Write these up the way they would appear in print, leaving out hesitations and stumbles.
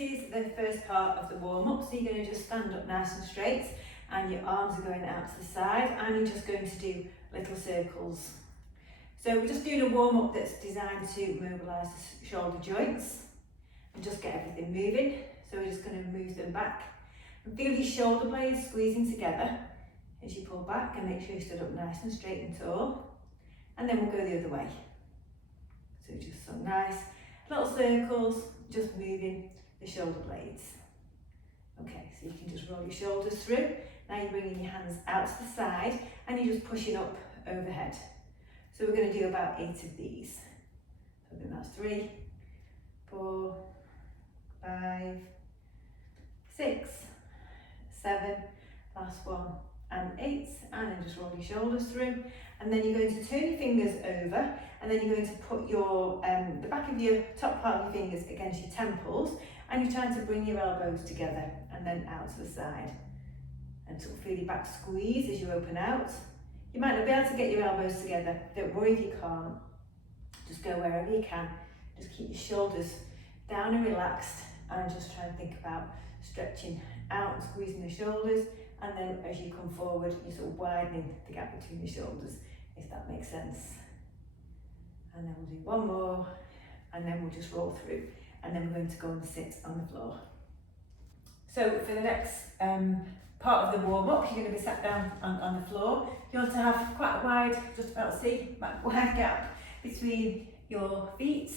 is the first part of the warm-up. So you're going to just stand up nice and straight and your arms are going out to the side and you're just going to do little circles. So we're just doing a warm-up that's designed to mobilise the shoulder joints and just get everything moving. So we're just going to move them back and feel your shoulder blades squeezing together as you pull back, and make sure you stood up nice and straight and tall. And then we'll go the other way. So just some nice little circles, just moving the shoulder blades. Okay, so you can just roll your shoulders through. Now you're bringing your hands out to the side and you're just pushing up overhead. So we're going to do about 8 of these. So I think that's 3, 4, 5, 6, 7, last one, and 8, and then just roll your shoulders through. And then you're going to turn your fingers over, and then you're going to put your the back of your top part of your fingers against your temples, and you're trying to bring your elbows together and then out to the side. And sort of feel your back squeeze as you open out. You might not be able to get your elbows together. Don't worry if you can't. Just go wherever you can. Just keep your shoulders down and relaxed, and just try and think about stretching out and squeezing the shoulders. And then as you come forward, you're sort of widening the gap between your shoulders, if that makes sense. And then we'll do one more, and then we'll just roll through. And then we're going to go and sit on the floor. So for the next part of the warm-up, you're going to be sat down on the floor. You want to have quite a wide, just about wide gap between your feet,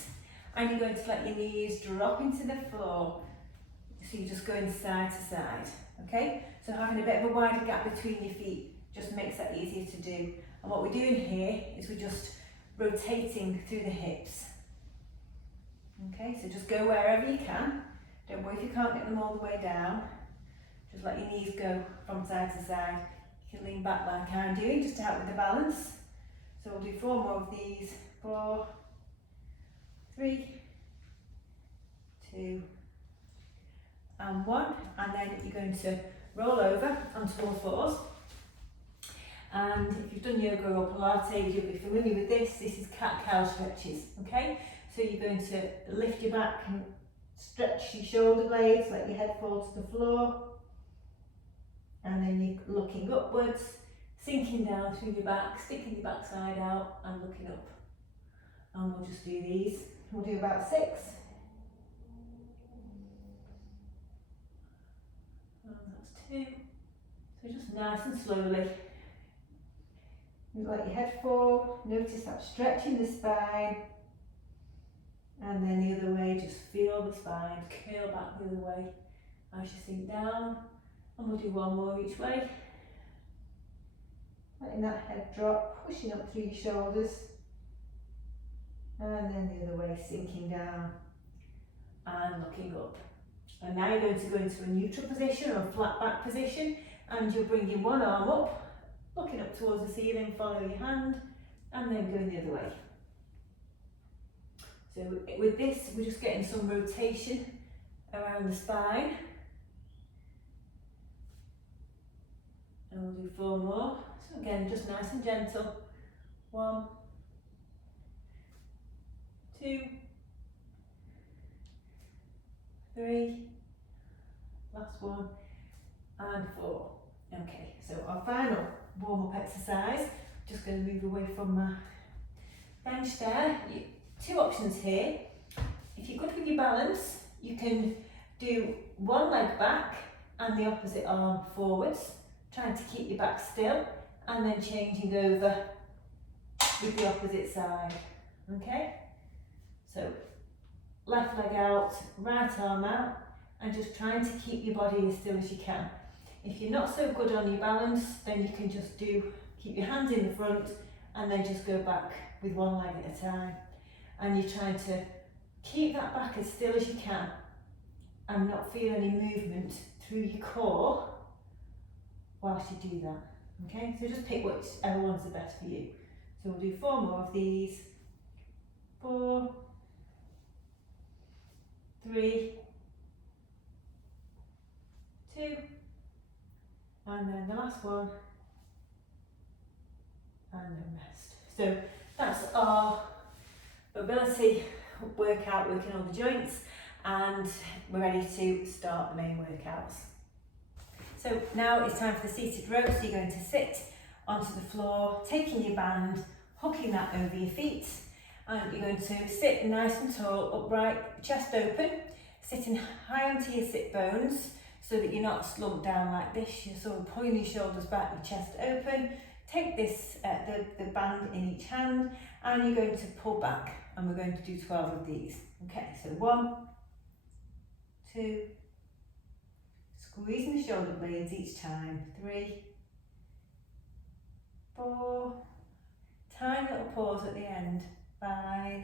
and you're going to let your knees drop into the floor. So you're just going side to side, okay? So having a bit of a wider gap between your feet just makes that easier to do. And what we're doing here is we're just rotating through the hips. Okay, so just go wherever you can. Don't worry if you can't get them all the way down. Just let your knees go from side to side. You can lean back like I'm doing just to help with the balance. So we'll do 4 more of these. 4, 3, 2, and 1. And then you're going to roll over onto all fours. And if you've done yoga or Pilates, you'll be familiar with this. This is cat-cow stretches, okay? So you're going to lift your back and stretch your shoulder blades, let your head fall to the floor. And then you're looking upwards, sinking down through your back, sticking your backside out and looking up. And we'll just do these. We'll do about 6. And that's 2. So just nice and slowly. You let your head fall, notice that stretch in the spine. And then the other way, just feel the spine curl back the other way as you sink down. And we'll do 1 more each way. Letting that head drop, pushing up through your shoulders. And then the other way, sinking down and looking up. And now you're going to go into a neutral position or a flat back position, and you're bringing one arm up, looking up towards the ceiling, follow your hand, and then going the other way. So with this, we're just getting some rotation around the spine. And we'll do 4 more. So again, just nice and gentle. 1, 2, 3, last one, and 4. Okay, so our final warm-up exercise, just going to move away from my bench there. 2 options here. If you're good with your balance, you can do one leg back and the opposite arm forwards, trying to keep your back still, and then changing over with the opposite side. Okay? So left leg out, right arm out, and just trying to keep your body as still as you can. If you're not so good on your balance, then you can just keep your hands in the front and then just go back with one leg at a time. And you're trying to keep that back as still as you can and not feel any movement through your core whilst you do that. Okay, so just pick whichever one's the best for you. So we'll do 4 more of these. 4, 3, 2, and then the last one, and then rest. So that's our mobility workout, working all the joints. and we're ready to start the main workouts. So now it's time for the seated row. So you're going to sit onto the floor, taking your band, hooking that over your feet, and you're going to sit nice and tall, upright, chest open, sitting high onto your sit bones so that you're not slumped down like this. You're sort of pulling your shoulders back, your chest open. Take this, the band in each hand, and you're going to pull back, and we're going to do 12 of these. Okay, so 1, 2, squeezing the shoulder blades each time, 3, 4, tiny little pause at the end, 5,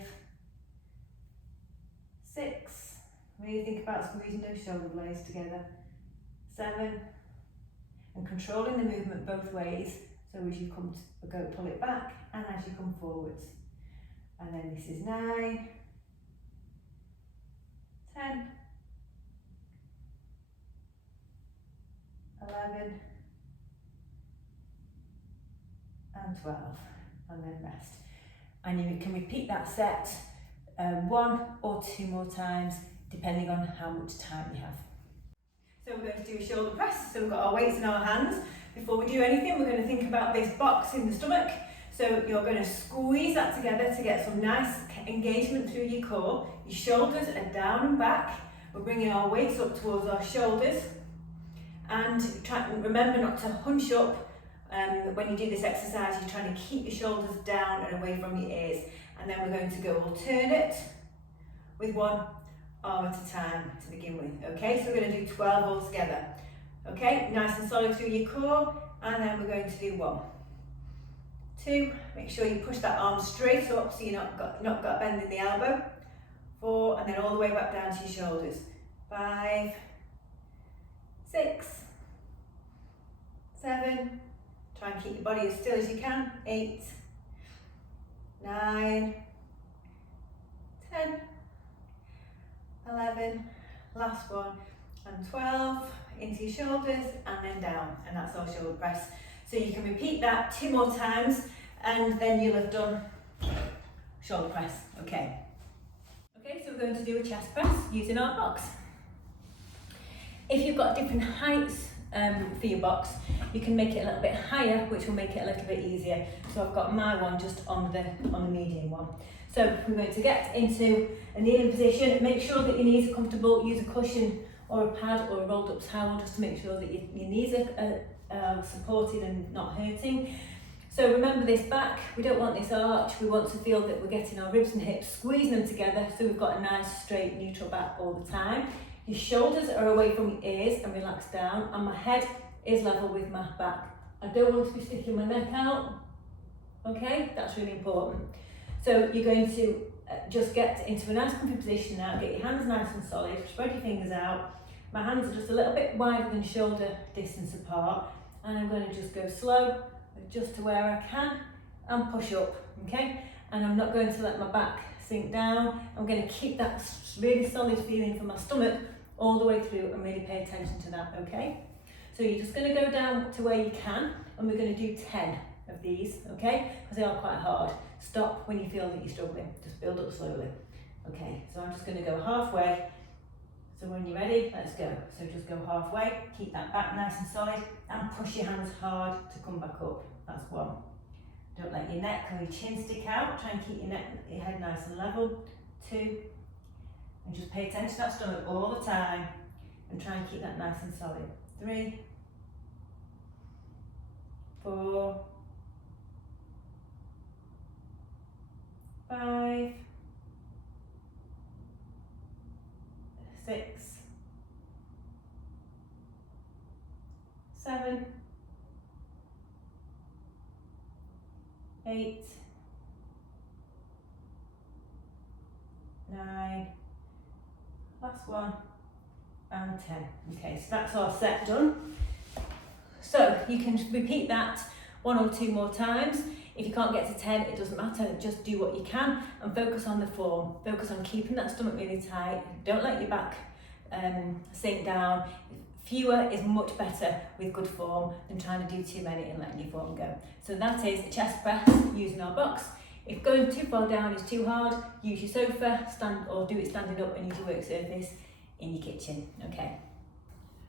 6, really think about squeezing those shoulder blades together, 7, and controlling the movement both ways, so as you come to go pull it back and as you come forwards. And then this is 9, 10, 11, and 12, and then rest. And you can repeat that set 1 or 2 more times, depending on how much time you have. So we're going to do a shoulder press. So we've got our weights in our hands. Before we do anything, we're going to think about this box in the stomach. So you're going to squeeze that together to get some nice engagement through your core. Your shoulders are down and back. We're bringing our weights up towards our shoulders. And remember not to hunch up. When you do this exercise, you're trying to keep your shoulders down and away from your ears. And then we're going to go alternate with one arm at a time to begin with. Okay, so we're going to do 12 all together. Okay, nice and solid through your core, and then we're going to do 1, 2, make sure you push that arm straight up so you're not got bend in the elbow, 4, and then all the way back down to your shoulders, 5, 6, 7, try and keep your body as still as you can, 8, 9, 10, 11, last one, and 12, into your shoulders and then down, and that's our shoulder press. So you can repeat that 2 more times and then you'll have done shoulder press. Okay, so we're going to do a chest press using our box. If you've got different heights for your box, you can make it a little bit higher, which will make it a little bit easier. So I've got my one just on the medium one. So we're going to get into a kneeling position. Make sure that your knees are comfortable. Use a cushion or a pad or a rolled up towel just to make sure that your knees are supported and not hurting. So remember this back, we don't want this arch, we want to feel that we're getting our ribs and hips, squeezing them together so we've got a nice straight neutral back all the time. Your shoulders are away from your ears and relaxed down, and my head is level with my back. I don't want to be sticking my neck out, okay, that's really important. So you're going to just get into a nice comfy position now, get your hands nice and solid, spread your fingers out. My hands are just a little bit wider than shoulder distance apart, and I'm going to just go slow, adjust to where I can, and push up, okay? And I'm not going to let my back sink down. I'm going to keep that really solid feeling from my stomach all the way through and really pay attention to that, okay? So you're just going to go down to where you can, and we're going to do 10 of these, okay? Because they are quite hard. Stop when you feel that you're struggling. Just build up slowly. Okay, so I'm just going to go halfway. So when you're ready, let's go. So just go halfway, keep that back nice and solid, and push your hands hard to come back up. That's 1. Don't let your neck or your chin stick out. Try and keep your head nice and level. 2. And just pay attention to that stomach all the time, and try and keep that nice and solid. 3, 4, 5, 6, 7, 8, 9, last one, and 10. Okay, so that's our set done. So you can repeat that 1 or 2 more times. If you can't get to 10, it doesn't matter, just do what you can and focus on the form. Focus on keeping that stomach really tight. Don't let your back sink down. Fewer is much better with good form than trying to do too many and letting your form go. So that is a chest press using our box. If going too far down is too hard, use your sofa, stand or do it standing up and use your work surface in your kitchen. Okay.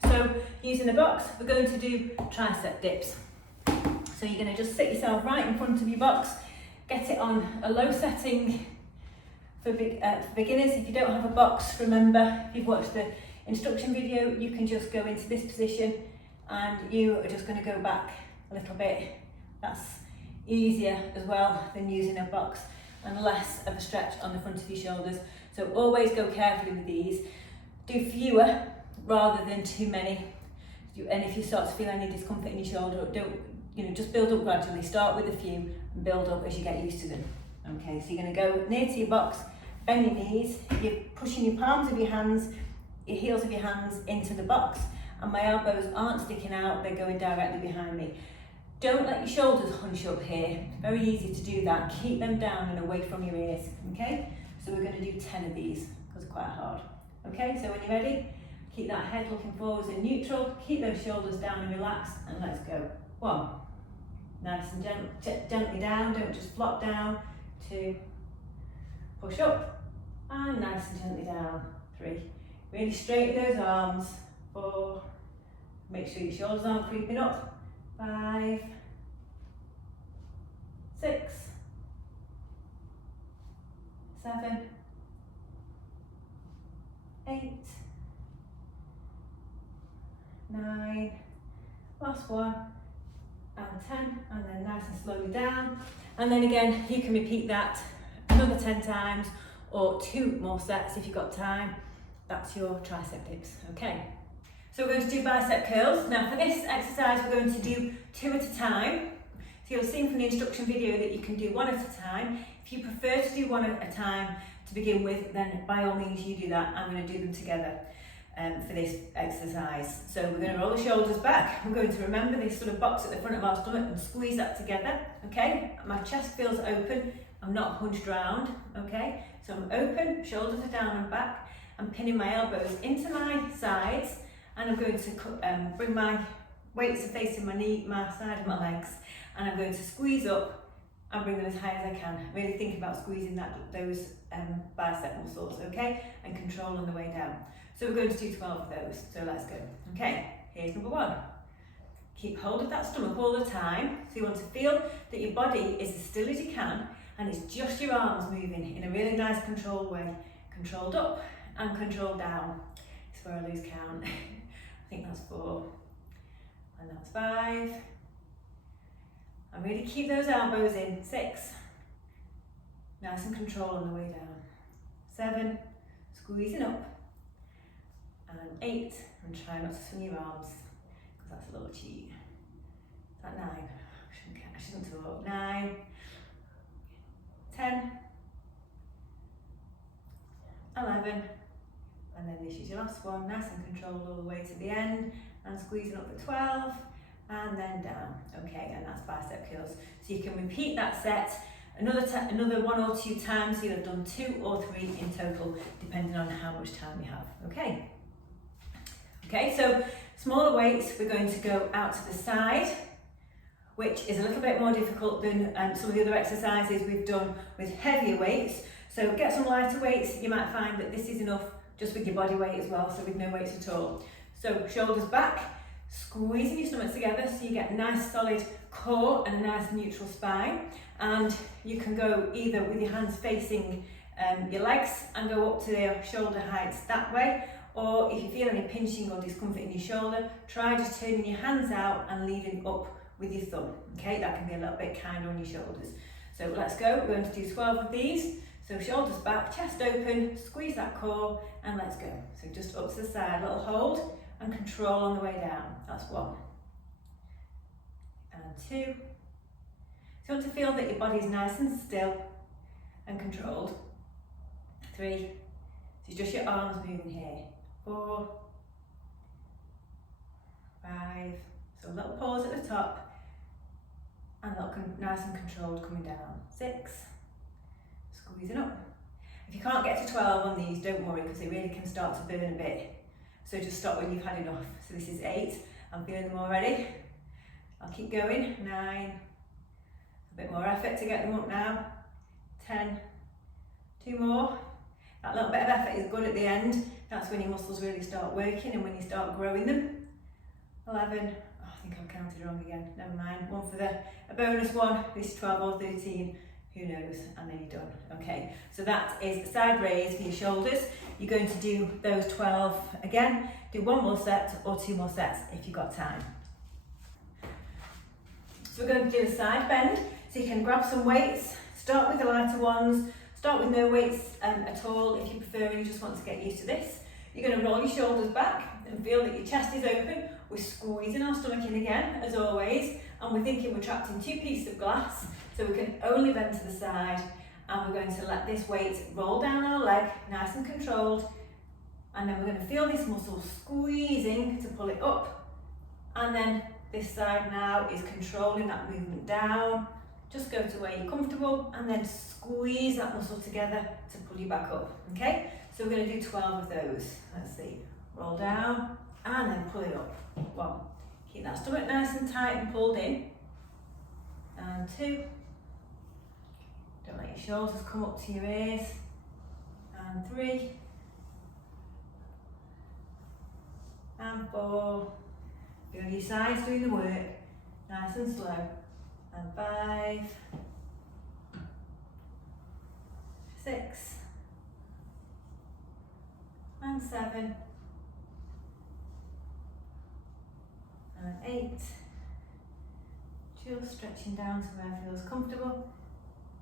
So using the box, we're going to do tricep dips. So you're going to just sit yourself right in front of your box, get it on a low setting for beginners. If you don't have a box, remember, if you've watched the instruction video, you can just go into this position and you are just going to go back a little bit. That's easier as well than using a box and less of a stretch on the front of your shoulders. So always go carefully with these. Do fewer rather than too many. And if you start to feel any discomfort in your shoulder, just build up gradually. Start with a few and build up as you get used to them. Okay, so you're going to go near to your box, bend your knees, you're pushing your palms of your hands, your heels of your hands into the box, and my elbows aren't sticking out, they're going directly behind me. Don't let your shoulders hunch up here. Very easy to do that. Keep them down and away from your ears. Okay, so we're going to do 10 of these because it's quite hard. Okay, so when you're ready, keep that head looking forwards in neutral, keep those shoulders down and relaxed, and let's go. 1, nice and gently down, don't just flop down. 2, push up, and nice and gently down. 3, really straighten those arms. 4, make sure your shoulders aren't creeping up. 5, 6, 7, 8, 9, last one, and 10, and then nice and slowly down. And then again, you can repeat that another 10 times or 2 more sets if you've got time. That's your tricep dips, okay? So we're going to do bicep curls. Now for this exercise, we're going to do 2 at a time. So you'll see from the instruction video that you can do 1 at a time. If you prefer to do 1 at a time to begin with, then by all means you do that. I'm going to do them together for this exercise. So we're going to roll the shoulders back. We're going to remember this sort of box at the front of our stomach and squeeze that together, okay? My chest feels open. I'm not hunched round, okay? So I'm open, shoulders are down and back. I'm pinning my elbows into my sides, and I'm going to bring my weights facing my side of my legs, and I'm going to squeeze up and bring them as high as I can. Really think about squeezing those bicep muscles, okay? And control on the way down. So we're going to do 12 of those, so let's go. Okay, here's number 1. Keep hold of that stomach all the time. So you want to feel that your body is as still as you can, and it's just your arms moving in a really nice controlled way. Controlled up and controlled down. It's where I lose count. I think that's 4, and that's 5. And really keep those elbows in. 6, nice and controlled on the way down. 7, squeezing up. And 8, and try not to swing your arms, because that's a little cheat. Is that 9? I shouldn't talk. 9, 10, 11, and then this is your last one, nice and controlled all the way to the end, and squeezing up at 12, and then down. Okay, and that's bicep curls. So you can repeat that set another 1 or 2 times. You'll have done 2 or 3 in total, depending on how much time you have. Okay. Okay, so smaller weights, we're going to go out to the side, which is a little bit more difficult than some of the other exercises we've done with heavier weights. So get some lighter weights. You might find that this is enough just with your body weight as well, so with no weights at all. So shoulders back, squeezing your stomach together so you get a nice solid core and a nice neutral spine. And you can go either with your hands facing your legs and go up to their shoulder heights that way, or if you feel any pinching or discomfort in your shoulder, try just turning your hands out and leading up with your thumb. Okay, that can be a little bit kinder on your shoulders. So let's go, we're going to do 12 of these. So shoulders back, chest open, squeeze that core, and let's go. So just up to the side, little hold and control on the way down. That's 1. And 2. So you want to feel that your body's nice and still and controlled. 3. So just your arms moving here. 4, 5. So a little pause at the top, and look nice and controlled coming down. 6. Squeezing up. If you can't get to 12 on these, don't worry, because they really can start to burn a bit. So just stop when you've had enough. So this is 8. I'm feeling them already. I'll keep going. 9. A bit more effort to get them up now. 10, 2 more. That little bit of effort is good at the end. That's when your muscles really start working and when you start growing them. 11, oh, I think I've counted wrong again, never mind. One for a bonus one, this is 12 or 13, who knows, and then you're done. Okay, so that is the side raise for your shoulders. You're going to do those 12 again, do one more set or 2 more sets if you've got time. So we're going to do a side bend, so you can grab some weights, start with the lighter ones, start with no weights at all if you prefer and you just want to get used to this. You're going to roll your shoulders back and feel that your chest is open. We're squeezing our stomach in again, as always, and we're thinking we're trapped in 2 pieces of glass, so we can only bend to the side, and we're going to let this weight roll down our leg, nice and controlled, and then we're going to feel this muscle squeezing to pull it up, and then this side now is controlling that movement down. Just go to where you're comfortable and then squeeze that muscle together to pull you back up, okay? So we're going to do 12 of those. Let's see, roll down and then pull it up. 1, keep that stomach nice and tight and pulled in. And 2, don't let your shoulders come up to your ears. And 3, and 4, feel your sides doing the work, nice and slow. And 5, 6, and 7, and 8, just stretching down to where it feels comfortable.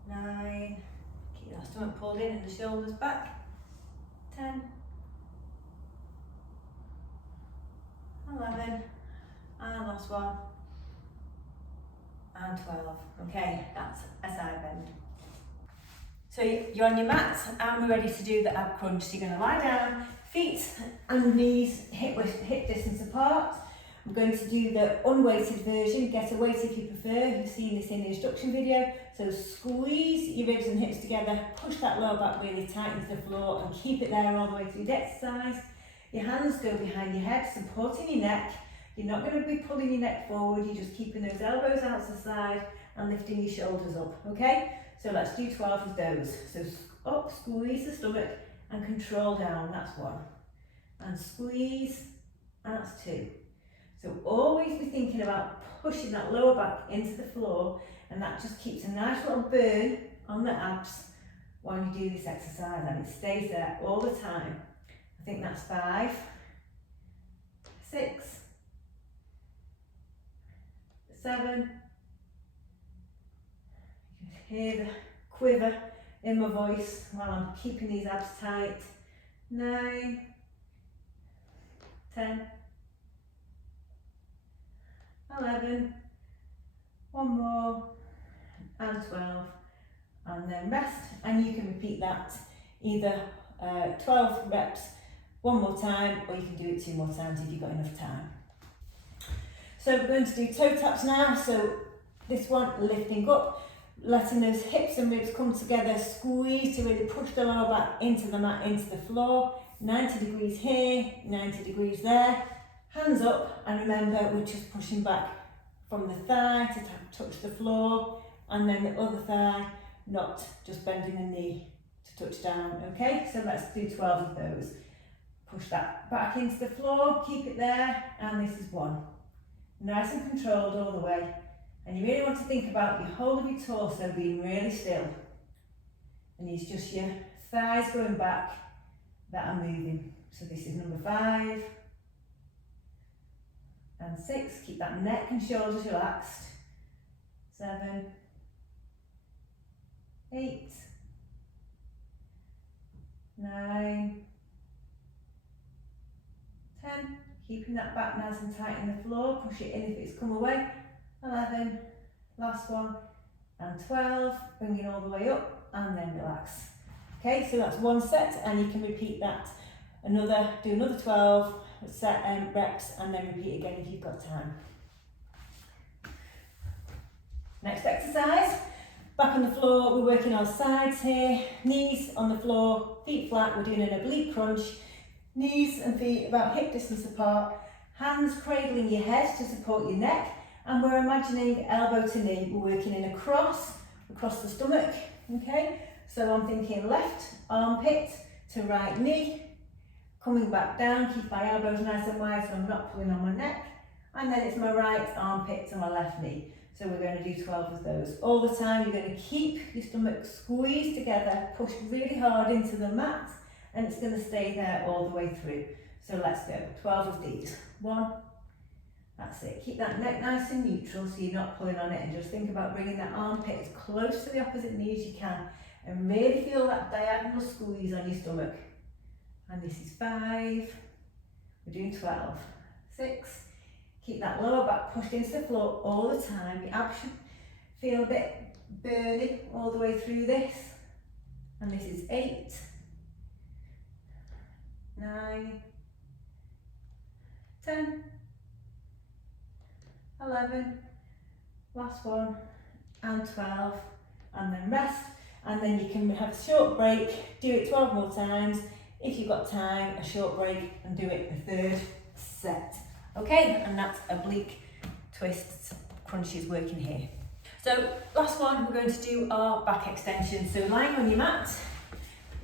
9, keep that stomach pulled in and the shoulders back. 10, 11, and last one. And 12. Okay, that's a side bend. So you're on your mat and we're ready to do the ab crunch. So you're going to lie down, feet and knees hip distance apart. I'm going to do the unweighted version. Get a weight if you prefer. You've seen this in the instruction video. So squeeze your ribs and hips together, push that lower back really tight into the floor and keep it there all the way through the exercise. Your hands go behind your head, supporting your neck. You're not going to be pulling your neck forward, you're just keeping those elbows out to the side and lifting your shoulders up, okay? So let's do 12 of those. So up, squeeze the stomach and control down, that's 1. And squeeze, that's 2. So always be thinking about pushing that lower back into the floor, and that just keeps a nice little burn on the abs while you do this exercise, and it stays there all the time. I think that's 5, 6, 7, you can hear the quiver in my voice while I'm keeping these abs tight. 9, 10, 11, one more, and 12, and then rest, and you can repeat that either 12 reps one more time, or you can do it 2 more times if you've got enough time. So we're going to do toe taps now. So this one, lifting up, letting those hips and ribs come together, squeeze to really push the lower back into the mat, into the floor. 90 degrees here, 90 degrees there. Hands up, and remember we're just pushing back from the thigh to touch the floor, and then the other thigh, not just bending the knee to touch down, okay? So let's do 12 of those. Push that back into the floor, keep it there, and this is 1. Nice and controlled all the way. And you really want to think about your whole of your torso being really still. And it's just your thighs going back that are moving. So this is number 5. And 6, keep that neck and shoulders relaxed. 7, 8, 9, 10, keeping that back nice and tight in the floor, push it in if it's come away. 11, last one, and 12, bring it all the way up and then relax. Okay, so that's 1 set, and you can repeat that do another 12 reps and then repeat again if you've got time. Next exercise, back on the floor, we're working our sides here, knees on the floor, feet flat, we're doing an oblique crunch, knees and feet about hip distance apart, hands cradling your head to support your neck, and we're imagining elbow to knee, we're working in a cross across the stomach, okay? So I'm thinking left armpit to right knee, coming back down, keep my elbows nice and wide so I'm not pulling on my neck. And then it's my right armpit to my left knee. So we're going to do 12 of those. All the time you're going to keep your stomach squeezed together, push really hard into the mat, and it's going to stay there all the way through. So let's go, 12 of these. 1, that's it. Keep that neck nice and neutral so you're not pulling on it, and just think about bringing that armpit as close to the opposite knee as you can, and really feel that diagonal squeeze on your stomach. And this is 5, we're doing 12, 6, keep that lower back pushed into the floor all the time. Your abs should feel a bit burning all the way through this. And this is 8, 9, 10, 11, last one, and 12, and then rest. And then you can have a short break, do it 12 more times. If you've got time, a short break, and do it the 3rd set. Okay, and that's oblique twists, crunches working here. So last one, we're going to do our back extension. So lying on your mat,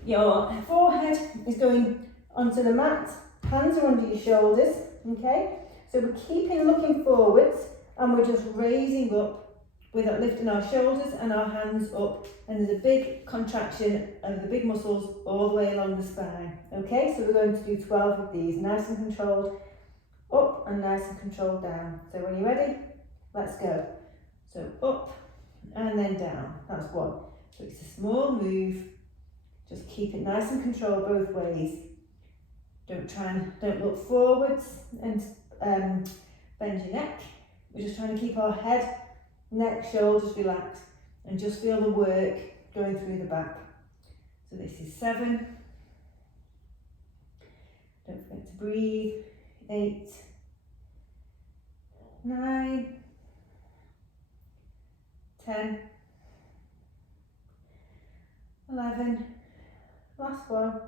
your forehead is going onto the mat, hands are under your shoulders, okay? So we're keeping looking forwards, and we're just raising up with lifting our shoulders and our hands up, and there's a big contraction of the big muscles all the way along the spine. Okay, so we're going to do 12 of these, nice and controlled up and nice and controlled down. So when you're ready, let's go. So up and then down, that's 1. So it's a small move, just keep it nice and controlled both ways. Don't look forwards and bend your neck. We're just trying to keep our head, neck, shoulders relaxed, and just feel the work going through the back. So this is 7. Don't forget to breathe. 8, 9, 10, 11, last one,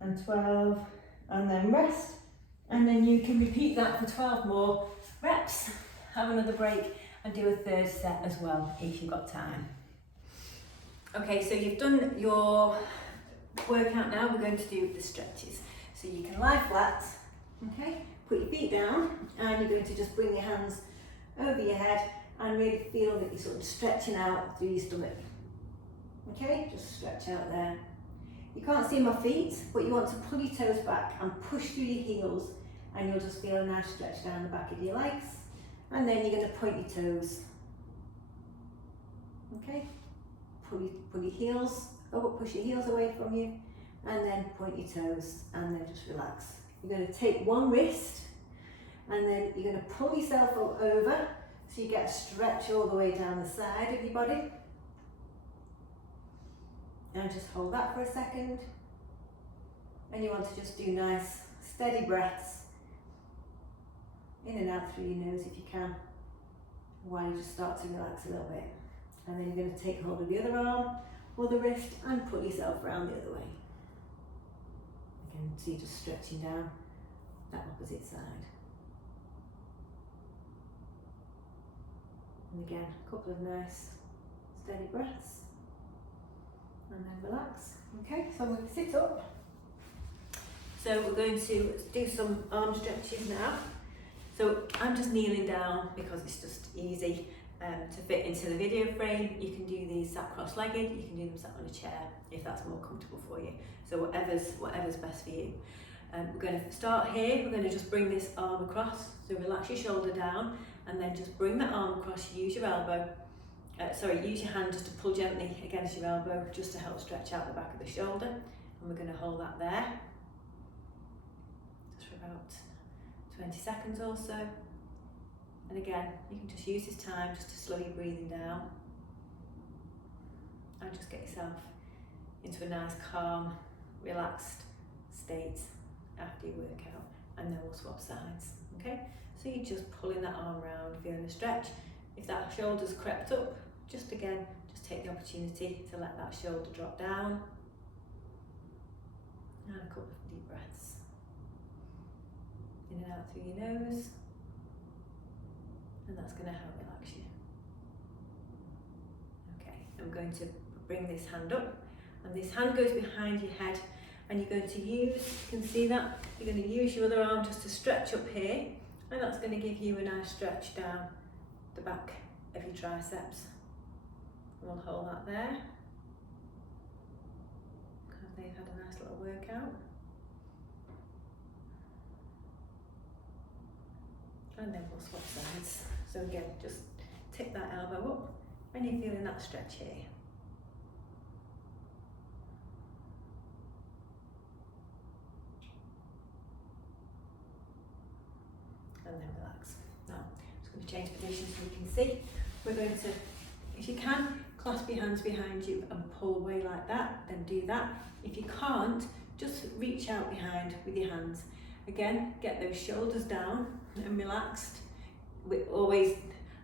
and 12, and then rest. And then you can repeat that for 12 more reps, have another break, and do a 3rd set as well if you've got time. Okay, so you've done your workout now. We're going to do the stretches. So you can lie flat, okay, put your feet down, and you're going to just bring your hands over your head and really feel that you're sort of stretching out through your stomach. Okay, just stretch out there. You can't see my feet, but you want to pull your toes back and push through your heels, and you'll just feel a nice stretch down the back of your legs. And then you're going to point your toes. Okay, pull your heels over, push your heels away from you, and then point your toes, and then just relax. You're going to take one wrist, and then you're going to pull yourself over so you get a stretch all the way down the side of your body. And just hold that for a second. And you want to just do nice, steady breaths in and out through your nose if you can, while you just start to relax a little bit. And then you're going to take hold of the other arm or the wrist and pull yourself around the other way. Again, so you're just stretching down that opposite side. And again, a couple of nice steady breaths. And then relax. Okay, so I'm going to sit up. So we're going to do some arm stretches now. So I'm just kneeling down because it's just easy to fit into the video frame. You can do these sat cross-legged, you can do them sat on a chair if that's more comfortable for you. So whatever's best for you. We're going to start here. We're going to just bring this arm across. So relax your shoulder down and then just bring that arm across. Use your elbow. Use your hand just to pull gently against your elbow just to help stretch out the back of the shoulder. And we're going to hold that there just for about 20 seconds or so. And again, you can just use this time just to slow your breathing down and just get yourself into a nice, calm, relaxed state after your workout. And then we'll swap sides, okay? So you're just pulling that arm around, feeling a stretch. If that shoulder's crept up, just take the opportunity to let that shoulder drop down. And a couple of deep breaths. In and out through your nose. And that's going to help relax you. Okay, I'm going to bring this hand up, and this hand goes behind your head, and you're going to use, you can see that, you're going to use your other arm just to stretch up here, and that's going to give you a nice stretch down the back of your triceps. And we'll hold that there, because they've had a nice little workout. And then we'll swap sides. So again, just tip that elbow up when you're feeling that stretch here. And then relax. Now, I'm just going to change position so you can see. We're going to, if you can, clasp your hands behind you and pull away like that, then do that. If you can't, just reach out behind with your hands. Again, get those shoulders down and relaxed. We always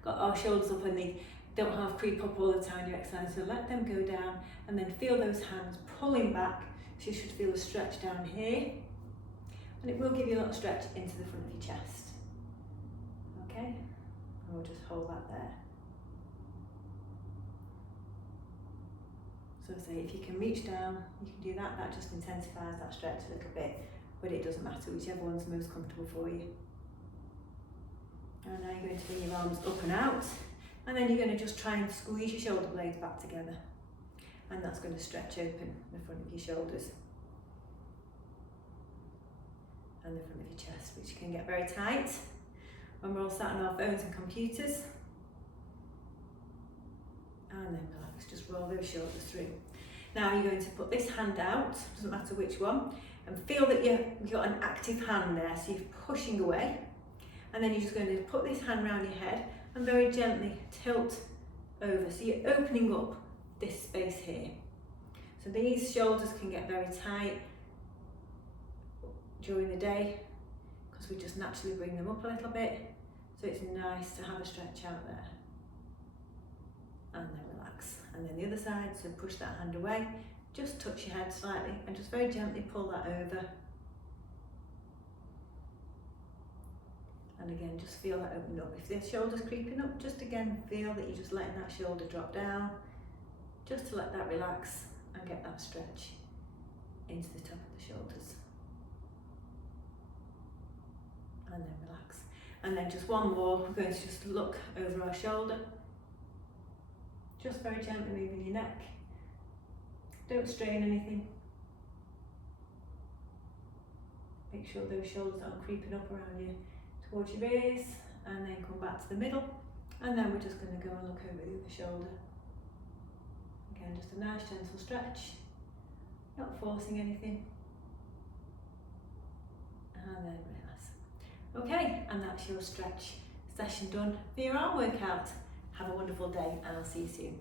got our shoulders up and they don't have creep up all the time you exercise, so let them go down and then feel those hands pulling back, so you should feel a stretch down here, and it will give you a little stretch into the front of your chest. Okay, and we'll just hold that there. So say if you can reach down, you can do that, that just intensifies that stretch a little bit, but it doesn't matter, whichever one's most comfortable for you. And now you're going to bring your arms up and out, and then you're going to just try and squeeze your shoulder blades back together, and that's going to stretch open the front of your shoulders and the front of your chest, which can get very tight when we're all sat on our phones and computers. And then relax, just roll those shoulders through. Now you're going to put this hand out, doesn't matter which one, and feel that you've got an active hand there, so you're pushing away. And then you're just going to put this hand around your head and very gently tilt over. So you're opening up this space here. So these shoulders can get very tight during the day because we just naturally bring them up a little bit. So it's nice to have a stretch out there. And then relax. And then the other side, so push that hand away. Just touch your head slightly and just very gently pull that over. And again, just feel that open up. If the shoulder's creeping up, just again feel that you're just letting that shoulder drop down, just to let that relax and get that stretch into the top of the shoulders. And then relax. And then just one more, we're going to just look over our shoulder. Just very gently moving your neck. Don't strain anything. Make sure those shoulders aren't creeping up around you towards your ears, and then come back to the middle, and then we're just going to go and look over the other shoulder. Again, just a nice gentle stretch, not forcing anything, and then relax. Okay, and that's your stretch session done for your arm workout. Have a wonderful day, and I'll see you soon.